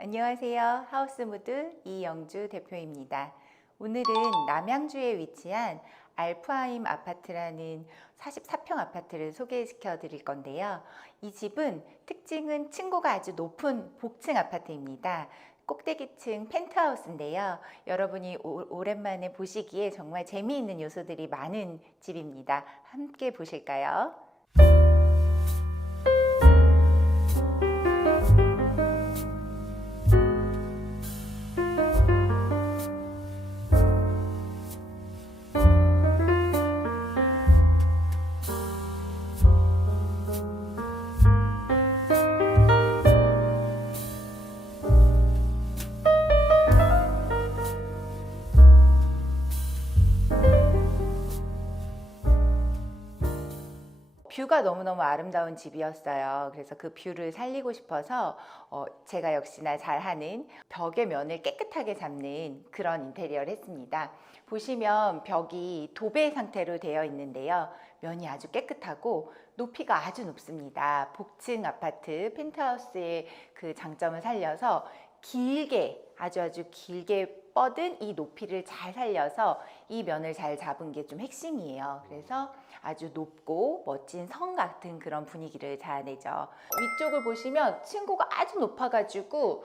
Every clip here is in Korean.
안녕하세요. 하우스무드 이영주 대표입니다. 오늘은 남양주에 위치한 알프하임 아파트라는 44평 아파트를 소개시켜 드릴 건데요. 이 집은 특징은 층고가 아주 높은 복층 아파트입니다. 꼭대기층 펜트하우스인데요. 여러분이 오랜만에 보시기에 정말 재미있는 요소들이 많은 집입니다. 함께 보실까요? 뷰가 너무너무 아름다운 집이었어요. 그래서 그 뷰를 살리고 싶어서 제가 역시나 잘하는 벽의 면을 깨끗하게 잡는 그런 인테리어를 했습니다. 보시면 벽이 도배 상태로 되어 있는데요. 면이 아주 깨끗하고 높이가 아주 높습니다. 복층 아파트 펜트하우스의 그 장점을 살려서 길게 아주 길게 뻗은 이 높이를 잘 살려서 이 면을 잘 잡은 게 좀 핵심이에요. 그래서 아주 높고 멋진 성 같은 그런 분위기를 자아내죠. 위쪽을 보시면 층고가 아주 높아가지고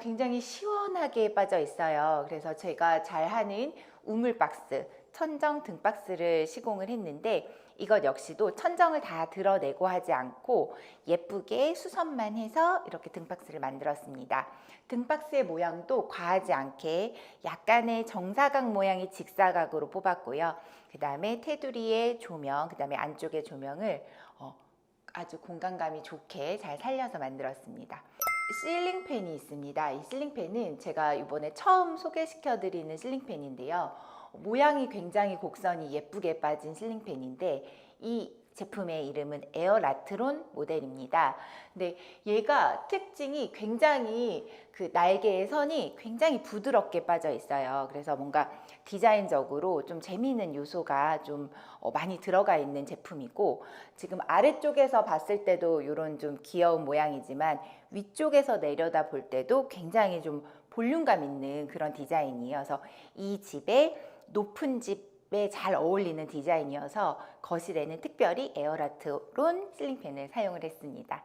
굉장히 시원하게 빠져 있어요. 그래서 제가 잘하는 우물박스, 천정 등박스를 시공을 했는데 이것 역시도 천정을 다 드러내고 하지 않고 예쁘게 수선만 해서 이렇게 등박스를 만들었습니다. 등박스의 모양도 과하지 않게 약간의 정사각 모양의 직사각으로 뽑았고요. 그 다음에 테두리의 조명, 그 다음에 안쪽의 조명을 아주 공간감이 좋게 잘 살려서 만들었습니다. 실링팬이 있습니다. 이 실링팬은 제가 이번에 처음 소개시켜 드리는 실링팬인데요. 모양이 굉장히 곡선이 예쁘게 빠진 실링팬인데 이 제품의 이름은 에어라트론 모델입니다. 근데 얘가 특징이 굉장히 그 날개의 선이 굉장히 부드럽게 빠져 있어요. 그래서 뭔가 디자인적으로 좀 재미있는 요소가 좀 많이 들어가 있는 제품이고, 지금 아래쪽에서 봤을 때도 이런 좀 귀여운 모양이지만 위쪽에서 내려다 볼 때도 굉장히 좀 볼륨감 있는 그런 디자인이어서 이 집의 높은 집에 잘 어울리는 디자인이어서 거실에는 특별히 에어라트론 실링팬을 사용을 했습니다.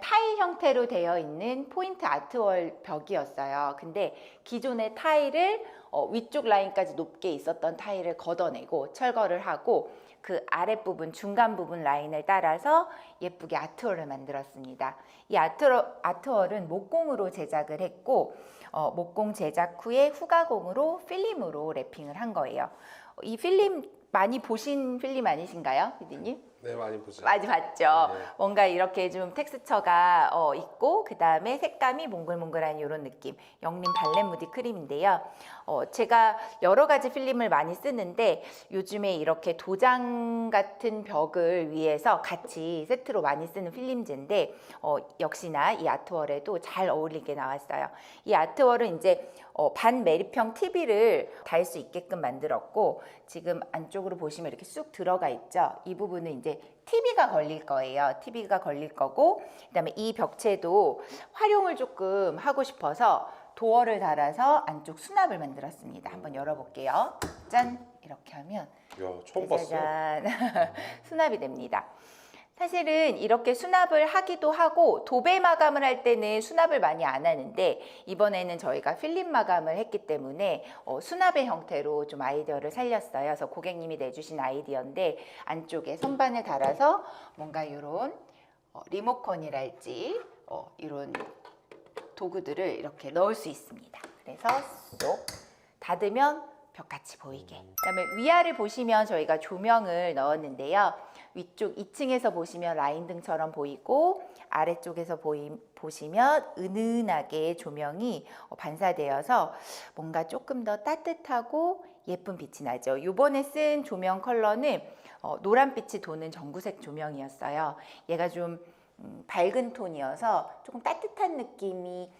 타일 형태로 되어 있는 포인트 아트월 벽이었어요. 근데 기존의 타일을 위쪽 라인까지 높게 있었던 타일을 걷어내고 철거를 하고 그 아랫부분 중간 부분 라인을 따라서 예쁘게 아트월을 만들었습니다. 이 아트월은 목공으로 제작을 했고 목공 제작 후에 후가공으로 필름으로 랩핑을 한 거예요. 이 필름 많이 보신 필름 아니신가요, 피디님? 네, 많이 보죠. 많이 봤죠. 네. 뭔가 이렇게 좀 텍스처가 있고 그 다음에 색감이 몽글몽글한 이런 느낌, 영림 발렌 무디 크림인데요. 제가 여러 가지 필름을 많이 쓰는데 요즘에 이렇게 도장 같은 벽을 위해서 같이 세트로 많이 쓰는 필름제인데 역시나 이 아트월에도 잘 어울리게 나왔어요. 이 아트월은 이제 반매립형 TV를 달 수 있게끔 만들었고, 지금 안쪽으로 보시면 이렇게 쑥 들어가 있죠. 이 부분은 이제 TV가 걸릴 거예요. TV가 걸릴 거고, 그다음에 이 벽체도 활용을 조금 하고 싶어서 도어를 달아서 안쪽 수납을 만들었습니다. 한번 열어볼게요. 짠! 이렇게 하면 야, 처음 봤어. 짜잔 수납이 됩니다. 사실은 이렇게 수납을 하기도 하고 도배 마감을 할 때는 수납을 많이 안 하는데 이번에는 저희가 필름 마감을 했기 때문에 수납의 형태로 좀 아이디어를 살렸어요. 그래서 고객님이 내주신 아이디어인데 안쪽에 선반을 달아서 뭔가 이런 리모컨이랄지 이런 도구들을 이렇게 넣을 수 있습니다. 그래서 쏙 닫으면 벽같이 보이게. 그다음에 위아래 보시면 저희가 조명을 넣었는데요. 위쪽 2층에서 보시면 라인등처럼 보이고 아래쪽에서 보시면 은은하게 조명이 반사되어서 뭔가 조금 더 따뜻하고 예쁜 빛이 나죠. 이번에 쓴 조명 컬러는 노란빛이 도는 전구색 조명이었어요. 얘가 좀 밝은 톤이어서 조금 따뜻한 느낌이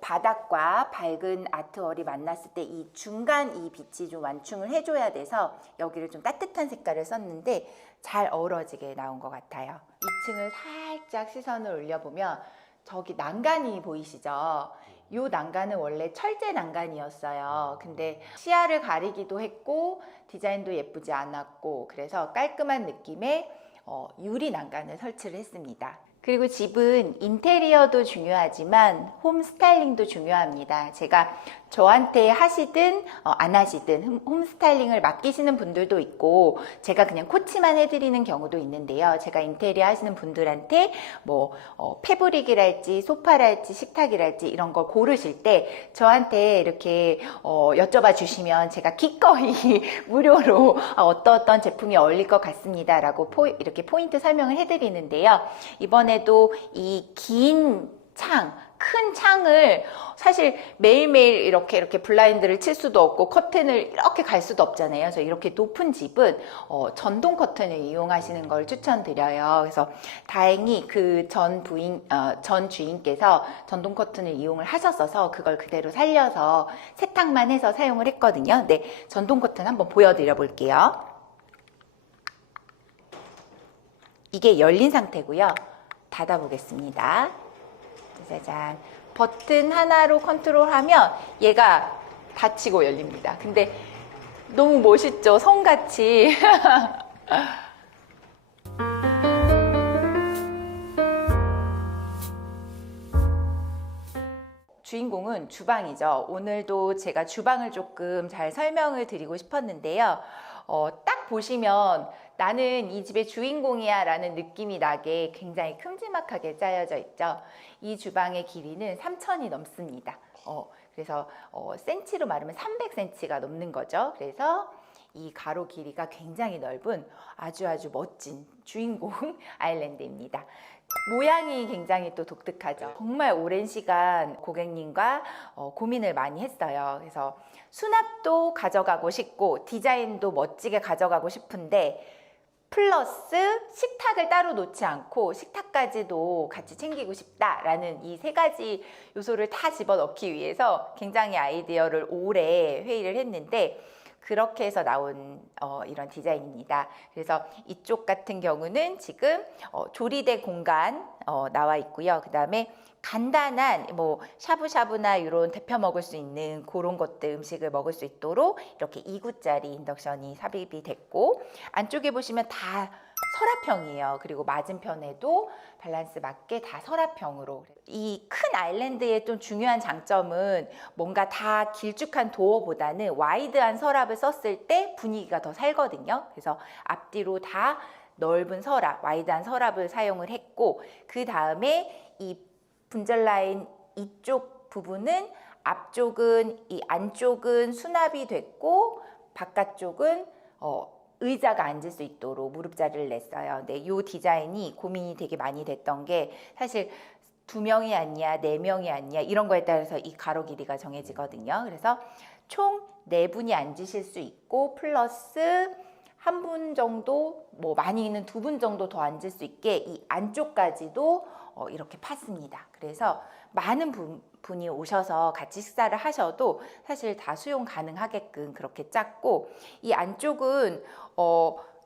바닥과 밝은 아트월이 만났을 때 이 중간 이 빛이 좀 완충을 해줘야 돼서 여기를 좀 따뜻한 색깔을 썼는데 잘 어우러지게 나온 것 같아요. 2층을 살짝 시선을 올려보면 저기 난간이 보이시죠? 이 난간은 원래 철제 난간이었어요. 근데 시야를 가리기도 했고 디자인도 예쁘지 않았고 그래서 깔끔한 느낌의 유리 난간을 설치를 했습니다. 그리고 집은 인테리어도 중요하지만 홈 스타일링도 중요합니다. 제가 저한테 하시든 안 하시든 홈 스타일링을 맡기시는 분들도 있고 제가 그냥 코치만 해드리는 경우도 있는데요. 제가 인테리어 하시는 분들한테 뭐 패브릭이랄지 소파랄지 식탁이랄지 이런 걸 고르실 때 저한테 이렇게 여쭤봐 주시면 제가 기꺼이 무료로 어떤 제품이 어울릴 것 같습니다 라고 이렇게 포인트 설명을 해드리는데요. 이번에도 이 긴 큰 창을 사실 매일매일 이렇게 블라인드를 칠 수도 없고 커튼을 이렇게 갈 수도 없잖아요. 그래서 이렇게 높은 집은 전동 커튼을 이용하시는 걸 추천드려요. 그래서 다행히 그 전 주인께서 전동 커튼을 이용을 하셨어서 그걸 그대로 살려서 세탁만 해서 사용을 했거든요. 네, 전동 커튼 한번 보여드려 볼게요. 이게 열린 상태고요. 닫아보겠습니다. 짜잔. 버튼 하나로 컨트롤하면 얘가 닫히고 열립니다. 근데 너무 멋있죠? 성같이. 주인공은 주방이죠. 오늘도 제가 주방을 조금 잘 설명을 드리고 싶었는데요. 딱 보시면 나는 이 집의 주인공이야 라는 느낌이 나게 굉장히 큼지막하게 짜여져 있죠. 이 주방의 길이는 3,000이 넘습니다. 그래서 센치로 말하면 300cm가 넘는 거죠. 그래서 이 가로 길이가 굉장히 넓은 아주 멋진 주인공 아일랜드입니다. 모양이 굉장히 또 독특하죠. 정말 오랜 시간 고객님과 고민을 많이 했어요. 그래서 수납도 가져가고 싶고 디자인도 멋지게 가져가고 싶은데 플러스 식탁을 따로 놓지 않고 식탁까지도 같이 챙기고 싶다라는 이 세 가지 요소를 다 집어넣기 위해서 굉장히 아이디어를 오래 회의를 했는데 그렇게 해서 나온 이런 디자인입니다. 그래서 이쪽 같은 경우는 지금 조리대 공간 나와 있고요. 그 다음에 간단한 뭐 샤브샤브나 이런 데펴 먹을 수 있는 그런 것들 음식을 먹을 수 있도록 이렇게 2구짜리 인덕션이 삽입이 됐고 안쪽에 보시면 다 서랍형이에요. 그리고 맞은편에도 밸런스 맞게 다 서랍형으로. 이 큰 아일랜드의 좀 중요한 장점은 뭔가 다 길쭉한 도어보다는 와이드한 서랍을 썼을 때 분위기가 더 살거든요. 그래서 앞뒤로 다 넓은 서랍, 와이드한 서랍을 사용을 했고 그 다음에 이 분절 라인 이쪽 부분은 앞쪽은 이 안쪽은 수납이 됐고 바깥쪽은 의자가 앉을 수 있도록 무릎 자리를 냈어요. 근데 이 디자인이 고민이 되게 많이 됐던 게 사실 2명이 앉냐 4명이 앉냐 이런 거에 따라서 이 가로 길이가 정해지거든요. 그래서 총 4분이 앉으실 수 있고 플러스 1분 정도 뭐 많이는 2분 정도 더 앉을 수 있게 이 안쪽까지도 이렇게 팠습니다. 그래서 많은 분이 오셔서 같이 식사를 하셔도 사실 다 수용 가능하게끔 그렇게 짰고 이 안쪽은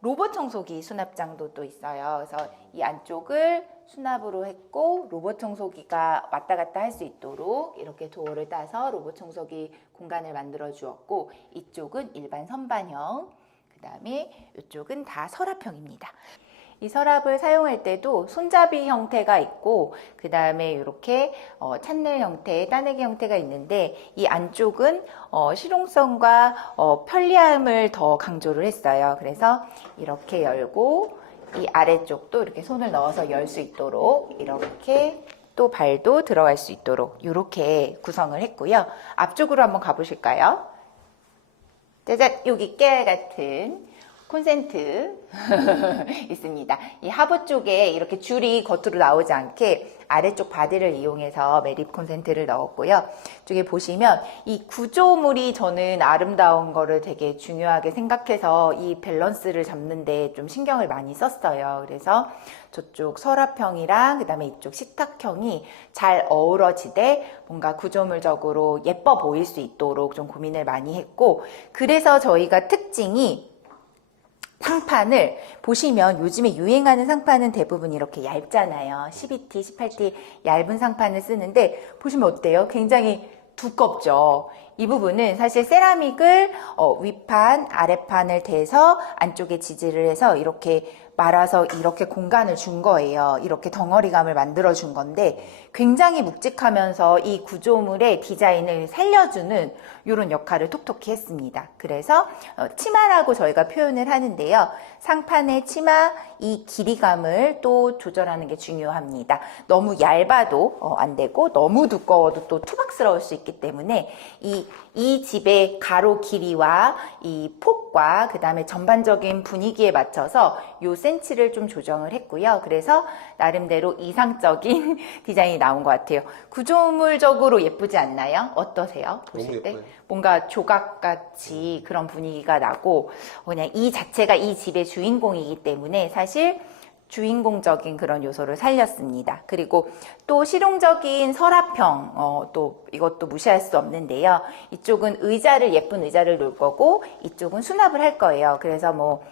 로봇 청소기 수납장도 또 있어요. 그래서 이 안쪽을 수납으로 했고 로봇 청소기가 왔다 갔다 할 수 있도록 이렇게 도어를 따서 로봇 청소기 공간을 만들어 주었고 이쪽은 일반 선반형 그 다음에 이쪽은 다 서랍형입니다. 이 서랍을 사용할 때도 손잡이 형태가 있고 그 다음에 이렇게 찬넬 형태의 따내기 형태가 있는데 이 안쪽은 실용성과 편리함을 더 강조를 했어요. 그래서 이렇게 열고 이 아래쪽도 이렇게 손을 넣어서 열 수 있도록 이렇게 또 발도 들어갈 수 있도록 이렇게 구성을 했고요. 앞쪽으로 한번 가보실까요? 짜잔! 여기 깨알 같은 콘센트 있습니다. 이 하부 쪽에 이렇게 줄이 겉으로 나오지 않게 아래쪽 바디를 이용해서 매립 콘센트를 넣었고요. 이쪽에 보시면 이 구조물이 저는 아름다운 거를 되게 중요하게 생각해서 이 밸런스를 잡는데 좀 신경을 많이 썼어요. 그래서 저쪽 서랍형이랑 그다음에 이쪽 식탁형이 잘 어우러지되 뭔가 구조물적으로 예뻐 보일 수 있도록 좀 고민을 많이 했고, 그래서 저희가 특징이 상판을 보시면 요즘에 유행하는 상판은 대부분 이렇게 얇잖아요. 12T, 18T 얇은 상판을 쓰는데 보시면 어때요? 굉장히 두껍죠. 이 부분은 사실 세라믹을 위판, 아래판을 대서 안쪽에 지지를 해서 이렇게 말아서 이렇게 공간을 준 거예요. 이렇게 덩어리감을 만들어 준 건데 굉장히 묵직하면서 이 구조물의 디자인을 살려주는 이런 역할을 톡톡히 했습니다. 그래서 치마라고 저희가 표현을 하는데요. 상판의 치마 이 길이감을 또 조절하는 게 중요합니다. 너무 얇아도 안 되고 너무 두꺼워도 또 투박스러울 수 있기 때문에 이 집의 가로 길이와 이 폭과 그 다음에 전반적인 분위기에 맞춰서 요 센치를 좀 조정을 했고요. 그래서 나름대로 이상적인 디자인이 나온 것 같아요. 구조물적으로 예쁘지 않나요? 어떠세요? 보실 때? 뭔가 조각같이 그런 분위기가 나고 그냥 이 자체가 이 집의 주인공이기 때문에 사실 주인공적인 그런 요소를 살렸습니다. 그리고 또 실용적인 서랍형, 또 이것도 무시할 수 없는데요. 이쪽은 예쁜 의자를 놓을 거고 이쪽은 수납을 할 거예요. 그래서 뭐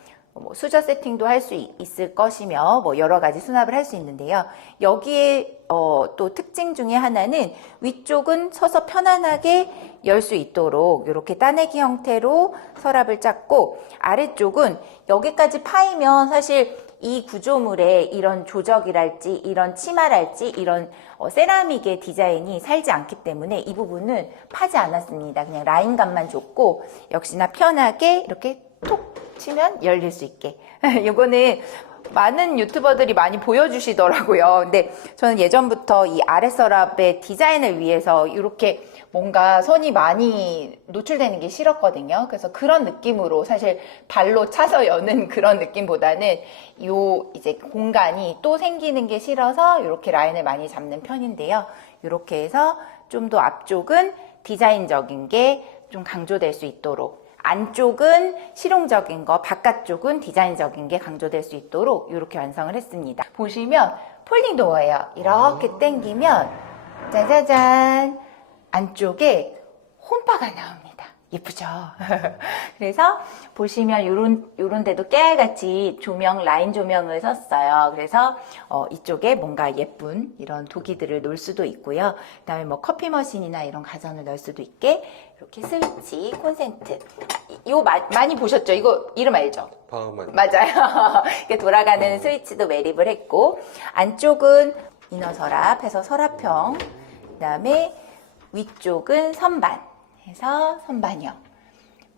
수저 세팅도 할 수 있을 것이며 여러 가지 수납을 할 수 있는데요. 여기에 또 특징 중에 하나는 위쪽은 서서 편안하게 열 수 있도록 이렇게 따내기 형태로 서랍을 짰고, 아래쪽은 여기까지 파이면 사실 이 구조물에 이런 조적이랄지 이런 치마랄지 이런 세라믹의 디자인이 살지 않기 때문에 이 부분은 파지 않았습니다. 그냥 라인감만 줬고 역시나 편하게 이렇게 톡 치면 열릴 수 있게. 이거는 많은 유튜버들이 많이 보여주시더라고요. 근데 저는 예전부터 이 아래 서랍의 디자인을 위해서 이렇게 뭔가 선이 많이 노출되는 게 싫었거든요. 그래서 그런 느낌으로 사실 발로 차서 여는 그런 느낌보다는 요 이제 공간이 또 생기는 게 싫어서 이렇게 라인을 많이 잡는 편인데요. 이렇게 해서 좀 더 앞쪽은 디자인적인 게 좀 강조될 수 있도록, 안쪽은 실용적인 거, 바깥쪽은 디자인적인 게 강조될 수 있도록 이렇게 완성을 했습니다. 보시면 폴딩 도어예요. 이렇게 당기면 짜자잔 안쪽에 홈바가 나옵니다. 예쁘죠? 그래서 보시면 요런 데도 깨알같이 조명, 라인 조명을 썼어요. 그래서 이쪽에 뭔가 예쁜 이런 도기들을 놓을 수도 있고요. 그 다음에 뭐 커피 머신이나 이런 가전을 넣을 수도 있게 이렇게 스위치, 콘센트. 이거 많이 보셨죠? 이거 이름 알죠? 맞아요. 이렇게 돌아가는 스위치도 매립을 했고, 안쪽은 이너 서랍 해서 서랍형, 그 다음에 위쪽은 선반 해서 선반형.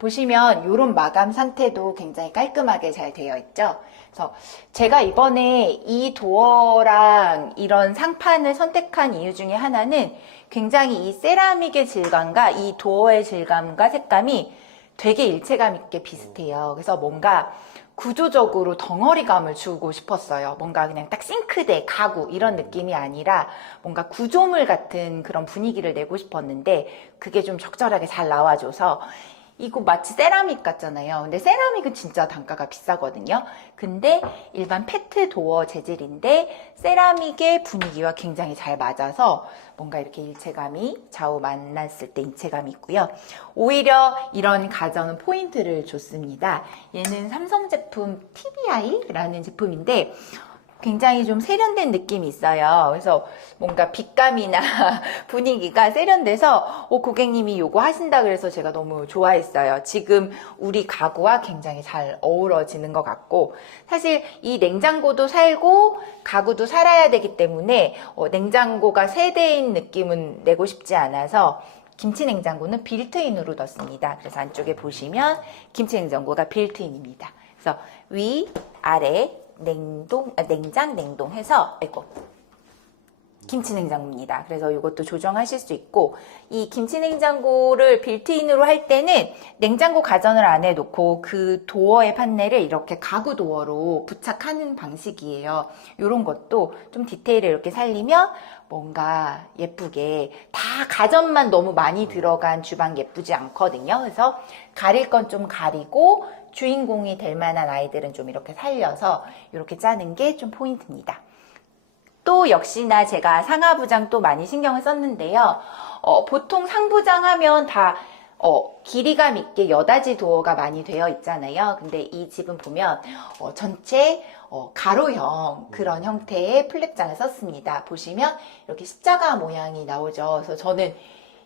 보시면 이런 마감 상태도 굉장히 깔끔하게 잘 되어 있죠. 그래서 제가 이번에 이 도어랑 이런 상판을 선택한 이유 중에 하나는 굉장히 이 세라믹의 질감과 이 도어의 질감과 색감이 되게 일체감 있게 비슷해요. 그래서 뭔가 구조적으로 덩어리감을 주고 싶었어요. 뭔가 그냥 딱 싱크대, 가구 이런 느낌이 아니라 뭔가 구조물 같은 그런 분위기를 내고 싶었는데 그게 좀 적절하게 잘 나와줘서 이거 마치 세라믹 같잖아요. 근데 세라믹은 진짜 단가가 비싸거든요. 근데 일반 페트 도어 재질인데 세라믹의 분위기와 굉장히 잘 맞아서 뭔가 이렇게 일체감이 좌우 만났을 때 일체감이 있고요. 오히려 이런 가전은 포인트를 줬습니다. 얘는 삼성 제품 TBI라는 제품인데 굉장히 좀 세련된 느낌이 있어요. 그래서 뭔가 빛감이나 분위기가 세련돼서 고객님이 요거 하신다 그래서 제가 너무 좋아했어요. 지금 우리 가구와 굉장히 잘 어우러지는 것 같고, 사실 이 냉장고도 살고 가구도 살아야 되기 때문에 냉장고가 세대인 느낌은 내고 싶지 않아서 김치 냉장고는 빌트인으로 넣습니다. 그래서 안쪽에 보시면 김치 냉장고가 빌트인입니다. 그래서 위, 아래 냉장, 냉동 해서 김치 냉장고입니다. 그래서 이것도 조정하실 수 있고, 이 김치 냉장고를 빌트인으로 할 때는 냉장고 가전을 안에 놓고 그 도어의 판넬을 이렇게 가구 도어로 부착하는 방식이에요. 이런 것도 좀 디테일을 이렇게 살리면 뭔가 예쁘게, 다 가전만 너무 많이 들어간 주방 예쁘지 않거든요. 그래서 가릴 건 좀 가리고 주인공이 될 만한 아이들은 좀 이렇게 살려서 이렇게 짜는 게 좀 포인트입니다. 또 역시나 제가 상하부장 또 많이 신경을 썼는데요. 보통 상부장 하면 다 길이감 있게 여닫이 도어가 많이 되어 있잖아요. 근데 이 집은 보면 전체 가로형 그런 형태의 플랫장을 썼습니다. 보시면 이렇게 십자가 모양이 나오죠. 그래서 저는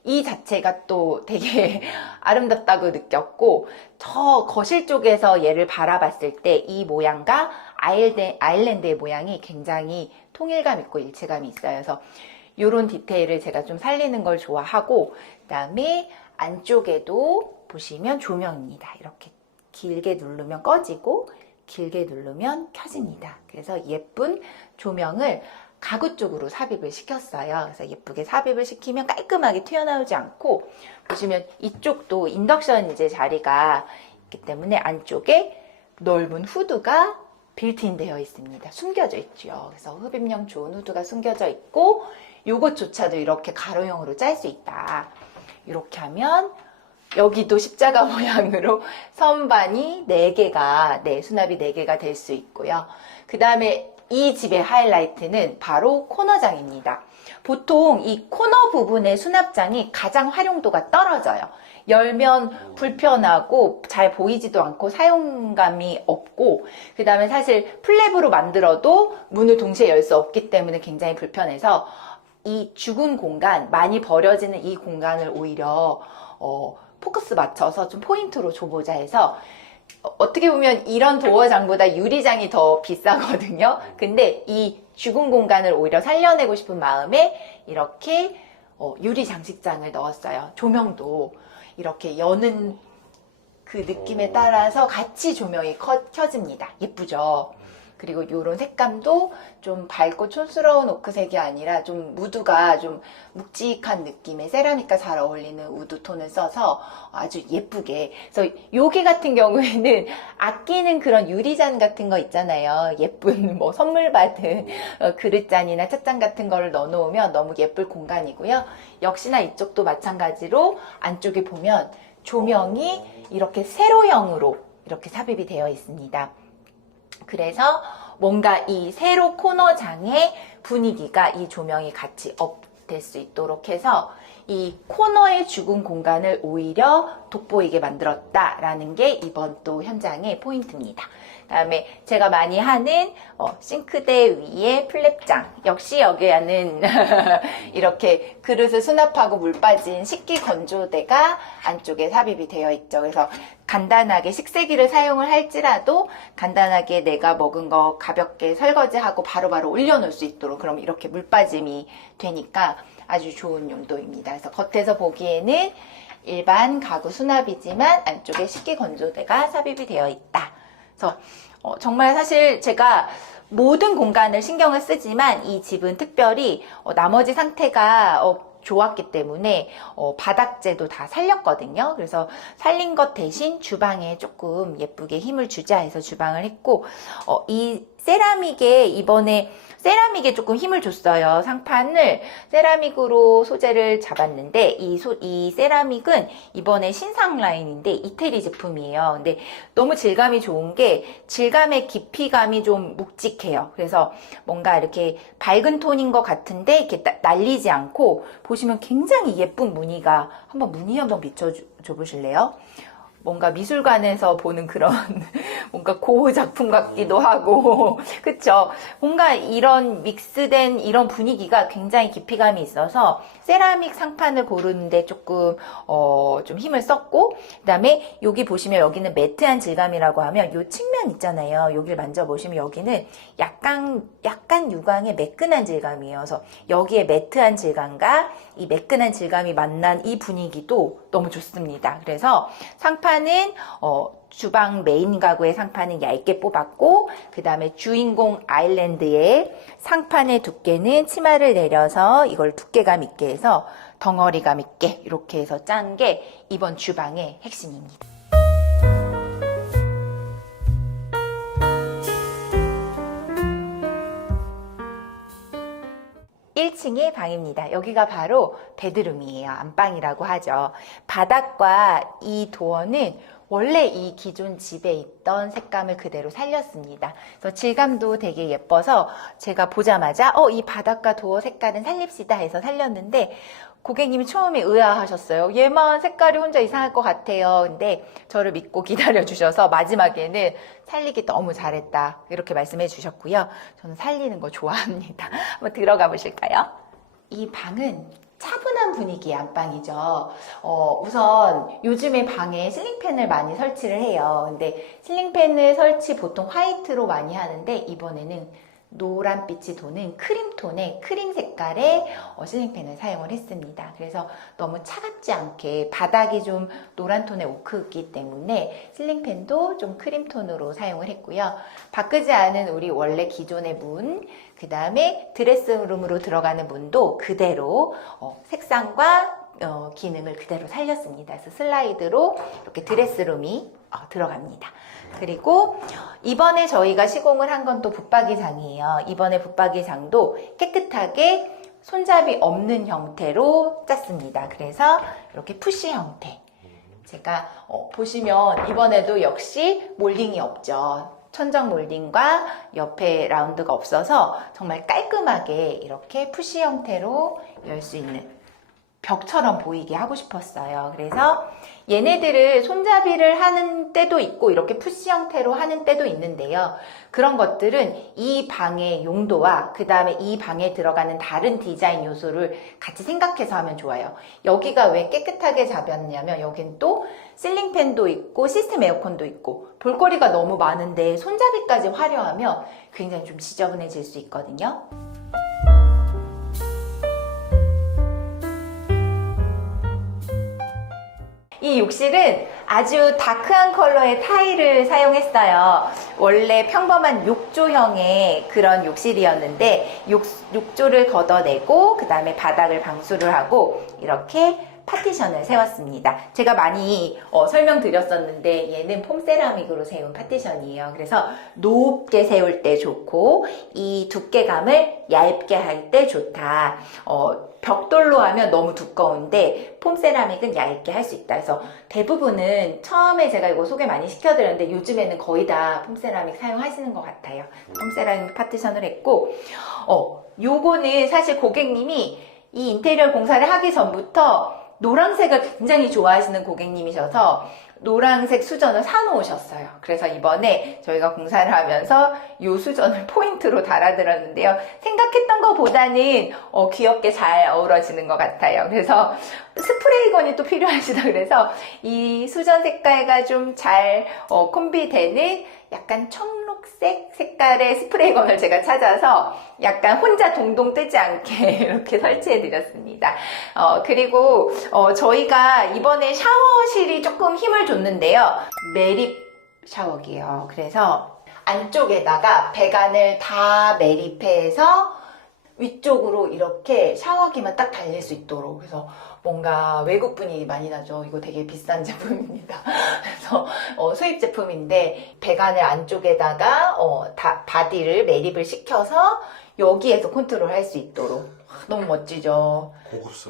이 자체가 또 되게 아름답다고 느꼈고, 저 거실 쪽에서 얘를 바라봤을 때 이 모양과 아일랜드의 모양이 굉장히 통일감 있고 일체감이 있어요. 그래서 이런 디테일을 제가 좀 살리는 걸 좋아하고, 그 다음에 안쪽에도 보시면 조명입니다. 이렇게 길게 누르면 꺼지고 길게 누르면 켜집니다. 그래서 예쁜 조명을 가구 쪽으로 삽입을 시켰어요. 그래서 예쁘게 삽입을 시키면 깔끔하게 튀어나오지 않고, 보시면 이쪽도 인덕션 이제 자리가 있기 때문에 안쪽에 넓은 후드가 빌트인 되어 있습니다. 숨겨져 있죠. 그래서 흡입력 좋은 후드가 숨겨져 있고, 요것조차도 이렇게 가로형으로 짤 수 있다. 이렇게 하면 여기도 십자가 모양으로 선반이 4개가, 수납이 4개가 될 수 있고요. 그 다음에 이 집의 하이라이트는 바로 코너장입니다. 보통 이 코너 부분의 수납장이 가장 활용도가 떨어져요. 열면 불편하고 잘 보이지도 않고 사용감이 없고, 그 다음에 사실 플랩으로 만들어도 문을 동시에 열 수 없기 때문에 굉장히 불편해서 이 죽은 공간, 많이 버려지는 이 공간을 오히려 포커스 맞춰서 좀 포인트로 줘보자 해서, 어떻게 보면 이런 도어장보다 유리장이 더 비싸거든요. 근데 이 죽은 공간을 오히려 살려내고 싶은 마음에 이렇게 유리 장식장을 넣었어요. 조명도 이렇게 여는 그 느낌에 따라서 같이 조명이 켜집니다. 예쁘죠? 그리고 이런 색감도 좀 밝고 촌스러운 오크색이 아니라 좀 무드가 좀 묵직한 느낌의 세라믹과 잘 어울리는 우드 톤을 써서 아주 예쁘게. 그래서 요게 같은 경우에는 아끼는 그런 유리잔 같은 거 있잖아요. 예쁜 뭐 선물 받은 그릇잔이나 찻잔 같은 거를 넣어놓으면 너무 예쁠 공간이고요. 역시나 이쪽도 마찬가지로 안쪽에 보면 조명이 이렇게 세로형으로 이렇게 삽입이 되어 있습니다. 그래서 뭔가 이 세로 코너장의 분위기가 이 조명이 같이 업될 수 있도록 해서 이 코너의 죽은 공간을 오히려 돋보이게 만들었다라는 게 이번 또 현장의 포인트입니다. 다음에 제가 많이 하는 싱크대 위에 플랩장, 역시 여기에는 이렇게 그릇을 수납하고 물 빠진 식기 건조대가 안쪽에 삽입이 되어 있죠. 그래서 간단하게 식세기를 사용을 할지라도 간단하게 내가 먹은 거 가볍게 설거지하고 바로바로 올려놓을 수 있도록, 그럼 이렇게 물 빠짐이 되니까 아주 좋은 용도입니다. 그래서 겉에서 보기에는 일반 가구 수납이지만 안쪽에 식기 건조대가 삽입이 되어 있다. 그래서 정말 사실 제가 모든 공간을 신경을 쓰지만 이 집은 특별히 나머지 상태가 좋았기 때문에 바닥재도 다 살렸거든요. 그래서 살린 것 대신 주방에 조금 예쁘게 힘을 주자 해서 주방을 했고, 이 세라믹에 이번에 세라믹에 조금 힘을 줬어요. 상판을 세라믹으로 소재를 잡았는데 이 세라믹은 이번에 신상 라인인데 이태리 제품이에요. 근데 너무 질감이 좋은 게 질감의 깊이감이 좀 묵직해요. 그래서 뭔가 이렇게 밝은 톤인 것 같은데 이렇게 날리지 않고, 보시면 굉장히 예쁜 무늬가, 무늬 한번 비춰줘 보실래요? 뭔가 미술관에서 보는 그런 뭔가 고흐 작품 같기도 하고 그쵸? 뭔가 이런 믹스된 이런 분위기가 굉장히 깊이감이 있어서 세라믹 상판을 고르는데 조금 좀 힘을 썼고, 그 다음에 여기 보시면 여기는 매트한 질감이라고 하면 요 측면 있잖아요. 여기를 만져보시면 여기는 약간 유광의 매끈한 질감이에요. 그래서 여기에 매트한 질감과 이 매끈한 질감이 만난 이 분위기도 너무 좋습니다. 그래서 상판 상판은 주방 메인 가구의 상판은 얇게 뽑았고, 그 다음에 주인공 아일랜드의 상판의 두께는 치마를 내려서 이걸 두께감 있게 해서 덩어리감 있게 이렇게 해서 짠 게 이번 주방의 핵심입니다. 1층의 방입니다. 여기가 바로 베드룸이에요. 안방이라고 하죠. 바닥과 이 도어는 원래 이 기존 집에 있던 색감을 그대로 살렸습니다. 그래서 질감도 되게 예뻐서 제가 보자마자 이 바닥과 도어 색깔은 살립시다 해서 살렸는데, 고객님이 처음에 의아하셨어요. 얘만 색깔이 혼자 이상할 것 같아요. 근데 저를 믿고 기다려주셔서 마지막에는 살리기 너무 잘했다 이렇게 말씀해 주셨고요. 저는 살리는 거 좋아합니다. 한번 들어가 보실까요? 이 방은 차분한 분위기의 안방이죠. 우선 요즘에 방에 실링팬을 많이 설치를 해요. 근데 실링팬을 설치 보통 화이트로 많이 하는데, 이번에는 노란빛이 도는 크림톤의 크림 색깔의 실링팬을 사용을 했습니다. 그래서 너무 차갑지 않게, 바닥이 좀 노란톤의 오크이기 때문에 실링팬도 좀 크림톤으로 사용을 했고요. 바꾸지 않은 우리 원래 기존의 문, 그 다음에 드레스룸으로 들어가는 문도 그대로 색상과 기능을 그대로 살렸습니다. 그래서 슬라이드로 이렇게 드레스룸이 들어갑니다. 그리고 이번에 저희가 시공을 한 건 또 붙박이장이에요. 이번에 붙박이장도 깨끗하게 손잡이 없는 형태로 짰습니다. 그래서 이렇게 푸시 형태. 제가 보시면 이번에도 역시 몰딩이 없죠. 천정 몰딩과 옆에 라운드가 없어서 정말 깔끔하게 이렇게 푸시 형태로 열 수 있는, 벽처럼 보이게 하고 싶었어요. 그래서 얘네들을 손잡이를 하는 때도 있고 이렇게 푸시 형태로 하는 때도 있는데요. 그런 것들은 이 방의 용도와 그 다음에 이 방에 들어가는 다른 디자인 요소를 같이 생각해서 하면 좋아요. 여기가 왜 깨끗하게 잡았냐면, 여긴 또 실링팬도 있고 시스템 에어컨도 있고 볼거리가 너무 많은데 손잡이까지 화려하면 굉장히 좀 지저분해질 수 있거든요. 이 욕실은 아주 다크한 컬러의 타일을 사용했어요. 원래 평범한 욕조형의 그런 욕실이었는데 욕조를 걷어내고 그 다음에 바닥을 방수를 하고 이렇게 파티션을 세웠습니다. 제가 많이 설명드렸었는데 얘는 폼세라믹으로 세운 파티션이에요. 그래서 높게 세울 때 좋고 이 두께감을 얇게 할 때 좋다. 벽돌로 하면 너무 두꺼운데 폼세라믹은 얇게 할 수 있다. 그래서 대부분은 처음에 제가 이거 소개 많이 시켜드렸는데 요즘에는 거의 다 폼세라믹 사용하시는 것 같아요. 폼세라믹 파티션을 했고, 요거는 사실 고객님이 이 인테리어 공사를 하기 전부터 노란색을 굉장히 좋아하시는 고객님이셔서 노란색 수전을 사놓으셨어요. 그래서 이번에 저희가 공사를 하면서 이 수전을 포인트로 달아드렸는데요. 생각했던 것보다는 귀엽게 잘 어우러지는 것 같아요. 그래서 스프레이건이 또 필요하시다 그래서 이 수전 색깔과 좀 잘 콤비되는 약간 청록색 색깔의 스프레이건을 제가 찾아서 약간 혼자 동동 뜨지 않게 이렇게 설치해 드렸습니다. 그리고 저희가 이번에 샤워실이 조금 힘을 줬는데요. 매립 샤워기예요. 그래서 안쪽에다가 배관을 다 매립해서 위쪽으로 이렇게 샤워기만 딱 달릴 수 있도록, 그래서 뭔가 외국분이 많이 나죠. 이거 되게 비싼 제품입니다. 그래서 수입 제품인데 배관을 안쪽에다가 바디를 매립을 시켜서 여기에서 컨트롤 할 수 있도록. 너무 멋지죠.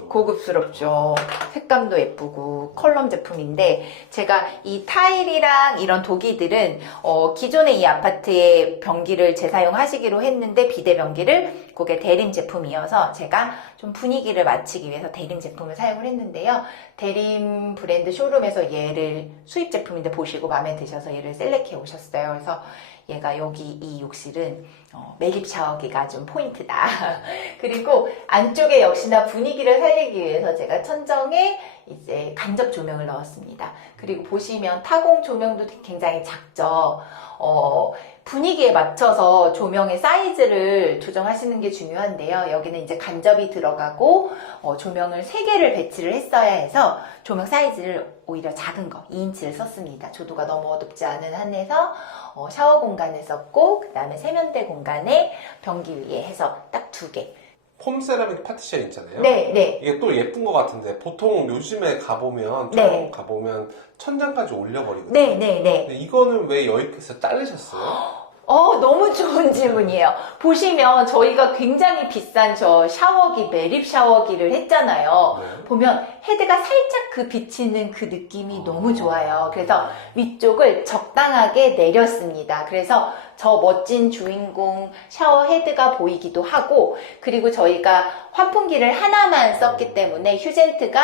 고급스럽죠. 색감도 예쁘고 컬럼 제품인데, 제가 이 타일이랑 이런 도기들은 기존의 이 아파트의 변기를 재사용하시기로 했는데 비대 변기를, 그게 대림 제품이어서 제가 좀 분위기를 맞추기 위해서 대림 제품을 사용을 했는데요. 대림 브랜드 쇼룸에서 얘를 수입 제품인데 보시고 마음에 드셔서 얘를 셀렉해 오셨어요. 그래서 얘가 여기 이 욕실은 매립 샤워기가 좀 포인트다. 그리고 안쪽에 역시나 분위기를 살리기 위해서 제가 천정에 이제 간접 조명을 넣었습니다. 그리고 보시면 타공 조명도 굉장히 작죠. 분위기에 맞춰서 조명의 사이즈를 조정하시는 게 중요한데요. 여기는 이제 간접이 들어가고 조명을 3개를 배치를 했어야 해서 조명 사이즈를 오히려 작은 거 2인치를 썼습니다. 조도가 너무 어둡지 않은 한에서 샤워 공간에 썼고, 그 다음에 세면대 공간에 변기 위에 해서 딱 2개. 폼 세라믹 파티션 있잖아요. 네, 네. 이게 또 예쁜 것 같은데 보통 요즘에 가보면 네. 촬영 가보면 천장까지 올려버리거든요. 네, 네, 네. 근데 이거는 왜 여기서 자르셨어요? 너무 좋은 질문이에요. 보시면 저희가 굉장히 비싼 저 샤워기, 매립 샤워기를 했잖아요. 네. 보면 헤드가 살짝 그 비치는 그 느낌이 너무 좋아요. 그래서 위쪽을 적당하게 내렸습니다. 그래서 저 멋진 주인공 샤워 헤드가 보이기도 하고, 그리고 저희가 환풍기를 하나만 썼기 때문에 휴젠트가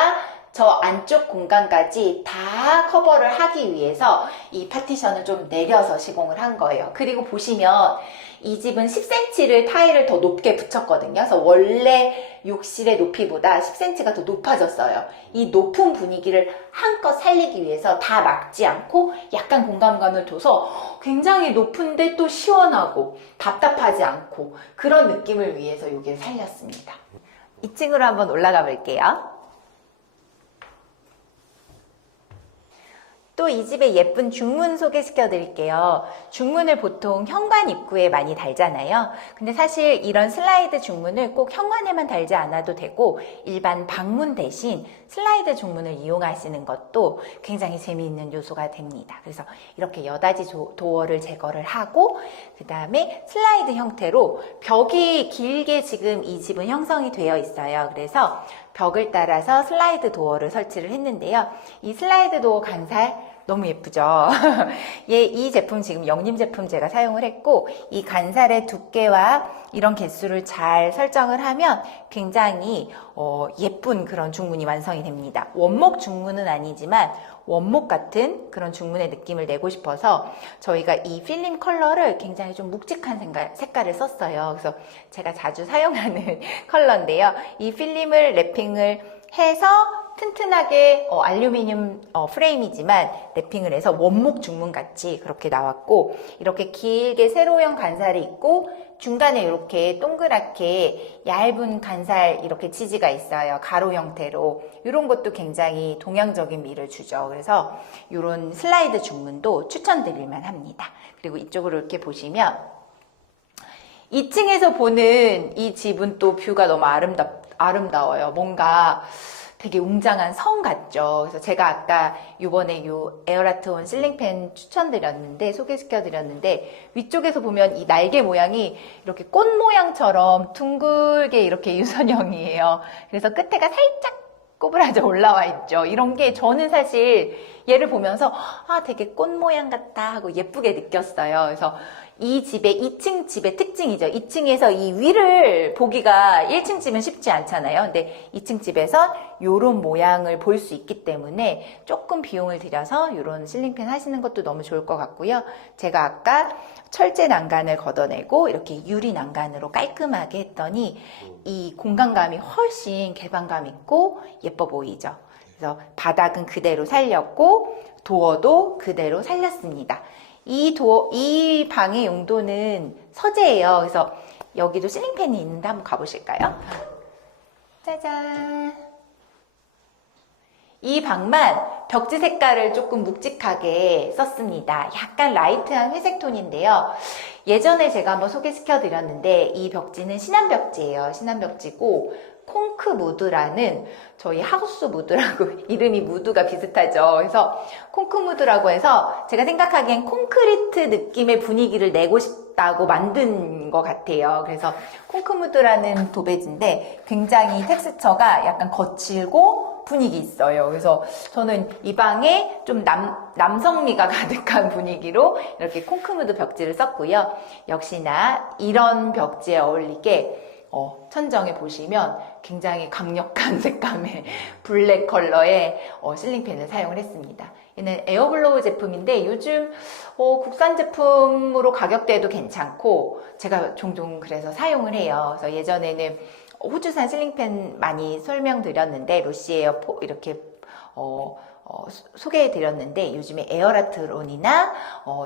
저 안쪽 공간까지 다 커버를 하기 위해서 이 파티션을 좀 내려서 시공을 한 거예요. 그리고 보시면 이 집은 10cm를 타일을 더 높게 붙였거든요. 그래서 원래 욕실의 높이보다 10cm가 더 높아졌어요. 이 높은 분위기를 한껏 살리기 위해서 다 막지 않고 약간 공간감을 둬서 굉장히 높은데 또 시원하고 답답하지 않고 그런 느낌을 위해서 여기를 살렸습니다. 2층으로 한번 올라가 볼게요. 또 이 집의 예쁜 중문 소개시켜 드릴게요. 중문을 보통 현관 입구에 많이 달잖아요. 근데 사실 이런 슬라이드 중문을 꼭 현관에만 달지 않아도 되고 일반 방문 대신 슬라이드 중문을 이용하시는 것도 굉장히 재미있는 요소가 됩니다. 그래서 이렇게 여닫이 도어를 제거를 하고, 그 다음에 슬라이드 형태로 벽이 길게 지금 이 집은 형성이 되어 있어요. 그래서 벽을 따라서 슬라이드 도어를 설치를 했는데요. 이 슬라이드 도어 간살 너무 예쁘죠? 이 제품 지금 영림 제품 제가 사용을 했고, 이 간살의 두께와 이런 개수를 잘 설정을 하면 굉장히 예쁜 그런 중문이 완성이 됩니다. 원목 중문은 아니지만 원목 같은 그런 중문의 느낌을 내고 싶어서 저희가 이 필름 컬러를 굉장히 좀 묵직한 색깔을 썼어요. 그래서 제가 자주 사용하는 컬러인데요. 이 필름을 랩핑을 해서 튼튼하게 알루미늄 프레임이지만 랩핑을 해서 원목 중문 같이 그렇게 나왔고, 이렇게 길게 세로형 간살이 있고 중간에 이렇게 동그랗게 얇은 간살 이렇게 지지가 있어요. 가로 형태로. 이런 것도 굉장히 동양적인 미를 주죠. 그래서 이런 슬라이드 중문도 추천드릴만 합니다. 그리고 이쪽으로 이렇게 보시면 2층에서 보는 이 집은 또 뷰가 너무 아름다워요. 뭔가 되게 웅장한 성 같죠. 그래서 제가 아까 이번에 에어라트온 실링팬 소개시켜드렸는데 위쪽에서 보면 이 날개 모양이 이렇게 꽃 모양처럼 둥글게 이렇게 유선형이에요. 그래서 끝에가 살짝 꼬부라져 올라와 있죠. 이런 게 저는 사실 얘를 보면서 되게 꽃 모양 같다 하고 예쁘게 느꼈어요. 그래서 이 집의 2층 집의 특징이죠. 2층에서 이 위를 보기가 1층 집은 쉽지 않잖아요. 근데 2층 집에서 이런 모양을 볼 수 있기 때문에 조금 비용을 들여서 이런 실링팬 하시는 것도 너무 좋을 것 같고요. 제가 아까 철제 난간을 걷어내고 이렇게 유리 난간으로 깔끔하게 했더니 이 공간감이 훨씬 개방감 있고 예뻐 보이죠. 그래서 바닥은 그대로 살렸고 도어도 그대로 살렸습니다. 이 방의 용도는 서재예요. 그래서 여기도 실링팬이 있는데 한번 가보실까요? 짜잔. 이 방만 벽지 색깔을 조금 묵직하게 썼습니다. 약간 라이트한 회색 톤인데요. 예전에 제가 한번 소개시켜 드렸는데 이 벽지는 신한벽지예요. 신한벽지고 콩크 무드라는, 저희 하우스 무드라고 이름이 무드가 비슷하죠. 그래서 콩크 무드라고 해서 제가 생각하기엔 콘크리트 느낌의 분위기를 내고 싶다고 만든 것 같아요. 그래서 콩크 무드라는 도배지인데 굉장히 텍스처가 약간 거칠고 분위기 있어요. 그래서 저는 이 방에 좀 남성미가 가득한 분위기로 이렇게 콩크무드 벽지를 썼고요. 역시나 이런 벽지에 어울리게 천정에 보시면 굉장히 강력한 색감의 블랙 컬러의 실링팬을 사용을 했습니다. 얘는 에어블로우 제품인데 요즘 국산 제품으로 가격대도 괜찮고 제가 종종 그래서 사용을 해요. 그래서 예전에는 호주산 실링팬 많이 설명드렸는데 로시에어 이렇게 소개해 드렸는데 요즘에 에어라트론이나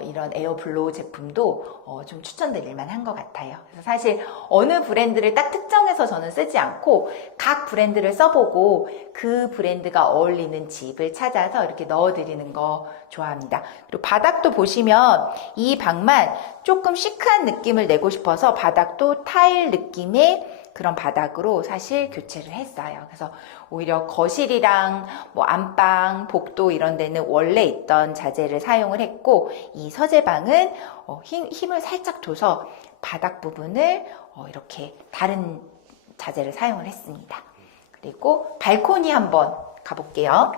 이런 에어블로우 제품도 좀 추천드릴 만한 것 같아요. 그래서 사실 어느 브랜드를 딱 특정해서 저는 쓰지 않고 각 브랜드를 써보고 그 브랜드가 어울리는 집을 찾아서 이렇게 넣어드리는 거 좋아합니다. 그리고 바닥도 보시면 이 방만 조금 시크한 느낌을 내고 싶어서 바닥도 타일 느낌의 그런 바닥으로 사실 교체를 했어요. 그래서 오히려 거실이랑 뭐 안방, 복도 이런 데는 원래 있던 자재를 사용을 했고 이 서재방은 힘을 살짝 줘서 바닥 부분을 이렇게 다른 자재를 사용을 했습니다. 그리고 발코니 한번 가볼게요.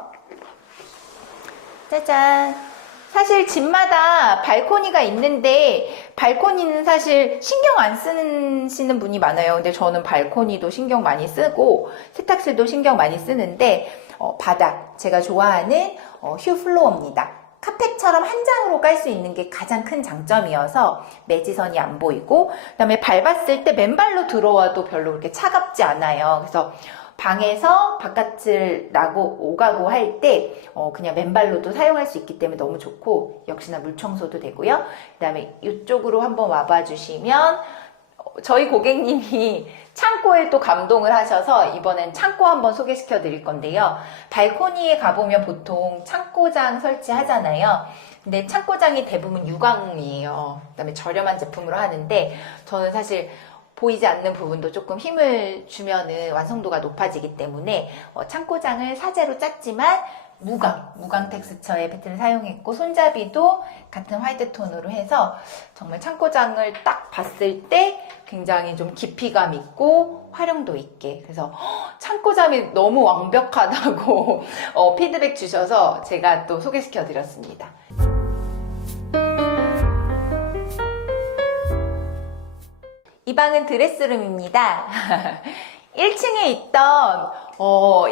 짜잔! 사실 집마다 발코니가 있는데 발코니는 사실 신경 안 쓰시는 분이 많아요. 근데 저는 발코니도 신경 많이 쓰고 세탁실도 신경 많이 쓰는데 바닥 제가 좋아하는 휴플로어입니다. 카펫처럼 한 장으로 깔 수 있는 게 가장 큰 장점이어서 매지선이 안 보이고 그다음에 밟았을 때 맨발로 들어와도 별로 그렇게 차갑지 않아요. 그래서 방에서 바깥을 나고 오가고 할 때 그냥 맨발로도 사용할 수 있기 때문에 너무 좋고 역시나 물 청소도 되고요. 그 다음에 이쪽으로 한번 와봐 주시면 저희 고객님이 창고에 또 감동을 하셔서 이번엔 창고 한번 소개시켜 드릴 건데요. 발코니에 가보면 보통 창고장 설치하잖아요. 근데 창고장이 대부분 유광이에요. 그 다음에 저렴한 제품으로 하는데 저는 사실 보이지 않는 부분도 조금 힘을 주면은 완성도가 높아지기 때문에 창고장을 사제로 짰지만 무광 텍스처의 패턴을 사용했고 손잡이도 같은 화이트 톤으로 해서 정말 창고장을 딱 봤을 때 굉장히 좀 깊이감 있고 활용도 있게 그래서 창고장이 너무 완벽하다고 피드백 주셔서 제가 또 소개시켜 드렸습니다. 이 방은 드레스룸입니다. 1층에 있던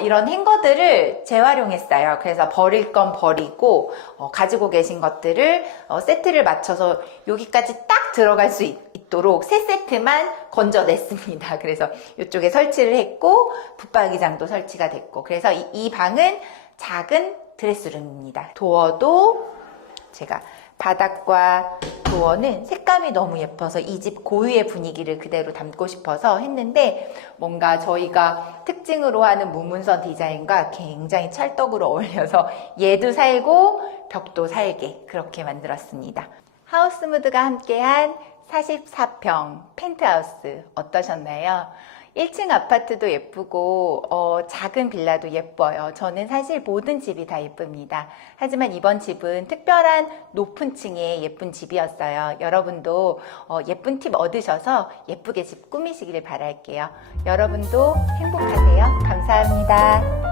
이런 행거들을 재활용했어요. 그래서 버릴 건 버리고 가지고 계신 것들을 세트를 맞춰서 여기까지 딱 들어갈 수 있도록 세 세트만 건져냈습니다. 그래서 이쪽에 설치를 했고 붙박이장도 설치가 됐고 그래서 이 방은 작은 드레스룸입니다. 도어도 제가 바닥과 도어는 색감이 너무 예뻐서 이 집 고유의 분위기를 그대로 담고 싶어서 했는데 뭔가 저희가 특징으로 하는 무문선 디자인과 굉장히 찰떡으로 어울려서 얘도 살고 벽도 살게 그렇게 만들었습니다. 하우스무드가 함께한 44평 펜트하우스 어떠셨나요? 1층 아파트도 예쁘고 작은 빌라도 예뻐요. 저는 사실 모든 집이 다 예쁩니다. 하지만 이번 집은 특별한 높은 층의 예쁜 집이었어요. 여러분도 예쁜 팁 얻으셔서 예쁘게 집 꾸미시기를 바랄게요. 여러분도 행복하세요. 감사합니다.